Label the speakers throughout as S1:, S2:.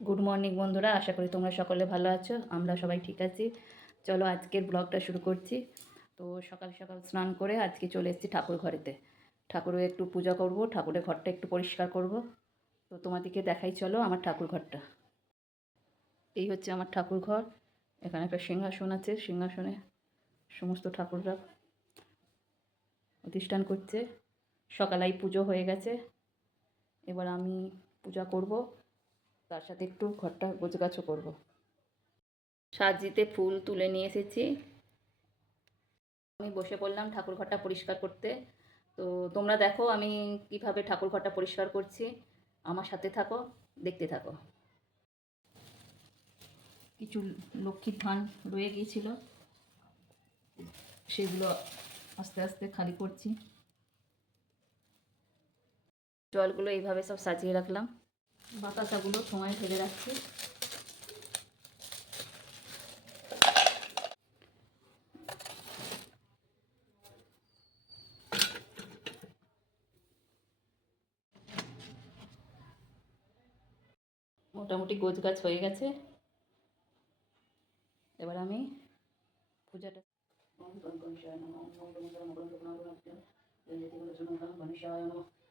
S1: Good morning বন্ধুরা। আশা করি তোমরা সকলে ভালো আছো। আমরা সবাই ঠিক আছি। চলো আজকের ব্লগটা শুরু করছি। তো সকাল সকাল স্নান করে আজকে চলে এসেছি ঠাকুর ঘরেতে। ঠাকুরের একটু পূজা করব, ঠাকুরের ঘরটা একটু পরিষ্কার করব। তো তোমাদেরকে দেখাই, চলো আমার ঠাকুর ঘরটা। এই হচ্ছে আমার ঠাকুর ঘর। এখানে একটা সিংহাসন আছে। সিংহাসনে সমস্ত ঠাকুররা প্রতিষ্ঠান করছে। সকালেই পুজো হয়ে গেছে। এবার আমি পূজা করব। তার সাথে একটু ঘরটা গোছগাছও করব। সাজিতে ফুল তুলে নিয়ে এসেছি। আমি বসে পড়লাম ঠাকুর ঘরটা পরিষ্কার করতে। তো তোমরা দেখো আমি কীভাবে ঠাকুর ঘরটা পরিষ্কার করছি। আমার সাথে থাকো, দেখতে থাকো। কিছু লক্ষ্মীর ধান রয়ে গিয়েছিল। সেগুলো আস্তে আস্তে খালি করছি। জলগুলো এইভাবে সব সাজিয়ে রাখলাম। বাতাসাগুলো সময় ফেলে রাখছি মোটামুটি গোছ গাছ হয়ে গেছে এবার আমি পূজাটা গণেশায় নমঃ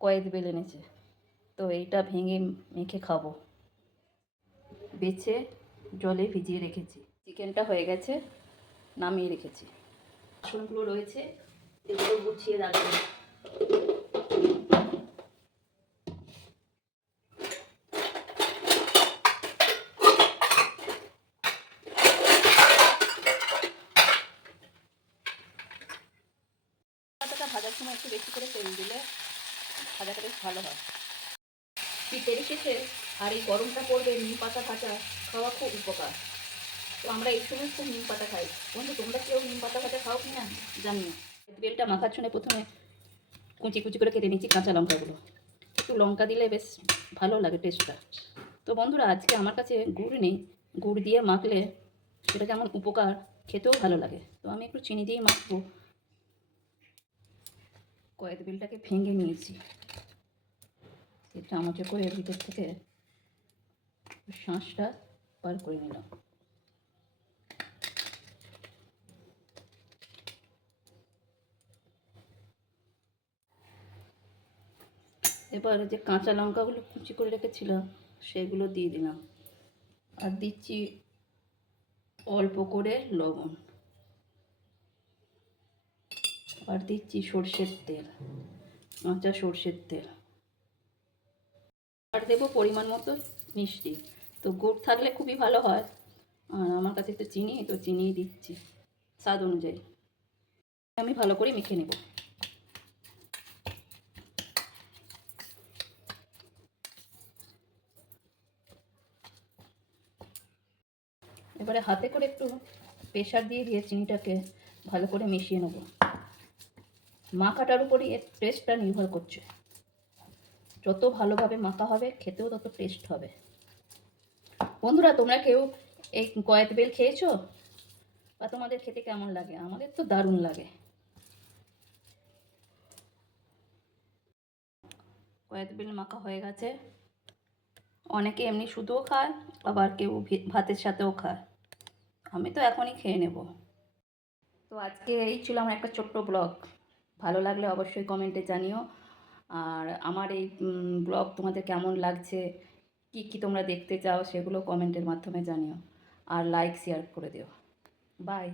S1: কয়েদ বেল এনেছে। তো এইটা ভেঙে মেখে খাব। বেছে জলে ভিজিয়ে রেখেছি। চিকেনটা হয়ে গেছে, নামিয়ে রেখেছি। বাসনগুলো রয়েছে, এগুলো গুছিয়ে রাখব। ভাজার সময় একটু বেশি করে তেল দিলে ভাজাটা বেশ ভালো হয়। শীতের শেষে আর এই গরমটা পড়বে নিম পাতা ভাজা খাওয়া খুব উপকার। তো আমরা এই সময় খুব নিম পাতা খাই। বন্ধু, তোমরা কেউ নিম পাতা ভাজা খাও কি না। জানিও বেলটা মাখার জন্য প্রথমে কুচি কুচি করে কেটে নিচ্ছি কাঁচা লঙ্কাগুলো। একটু লঙ্কা দিলে বেশ ভালো লাগে টেস্টটা তো বন্ধুরা, আজকে আমার কাছে গুড় নেই। গুড় দিয়ে মাখলে সেটা যেমন উপকার খেতেও ভালো লাগে। তো আমি একটু চিনি দিয়েই মাখবো। কয়েক বিলটাকে ভেঙে নিয়েছি। চামচে করে ভিতর থেকে শাঁসটা বার করে নিলাম এবার যে কাঁচা লঙ্কাগুলো কুচি করে রেখেছিলাম সেগুলো দিয়ে দিলাম। আর দিচ্ছি অল্প করে লবণ। আর দিচ্ছি সর্ষের তেল, কাঁচা সর্ষের তেল। দেবো পরিমাণ মতো মিষ্টি। তো গুড় থাকলে খুবই ভালো হয়। আর আমার কাছে তো চিনি তো চিনি দিচ্ছি। স্বাদ অনুযায়ী। আমি ভালো করে মেখে নেব। এবারে হাতে করে একটু প্রেশার দিয়ে দিয়ে চিনিটাকে ভালো করে মিশিয়ে নেব। মাখাটার উপরই এর টেস্টটা নির্ভর করছে। যত ভালোভাবে মাখা হবে, খেতেও তত টেস্ট হবে। বন্ধুরা, তোমরা কেউ এই কয়েক বেল খেয়েছো? বা তোমাদের খেতে কেমন লাগে? আমাদের তো দারুণ লাগে। কয়েক বেল মাখা হয়ে গেছে। অনেকে এমনি শুধুও খায়, আবার কেউ ভাতের সাথেও খায়। আমি তো এখনই খেয়ে নেব। তো আজকে এই ছিল আমার একটা ছোট্ট ব্লগ। ভালো লাগলে অবশ্যই কমেন্টে জানিও। আর আমার এই ব্লগ তোমাদের কেমন লাগছে? কি কি তোমরা দেখতে চাও? সেগুলো কমেন্টের মাধ্যমে জানিও। আর লাইক শেয়ার করে দিও। বাই